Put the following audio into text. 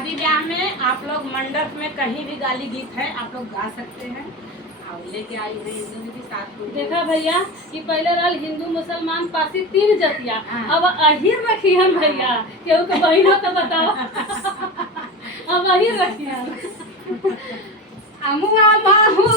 शादी ब्याह में आप लोग मंडप में कहीं भी गाली गीत है आप लोग गा सकते हैं। और लेके आई है हिंदू जी भी साथ में। देखा भैया कि पहले रहल हिंदू मुसलमान पासी 3 जतिया, हाँ। अब अहिर रखियन भैया, केहू के बहिन हो तो बताओ। अब अहिर रखियन। अमुआ बाहू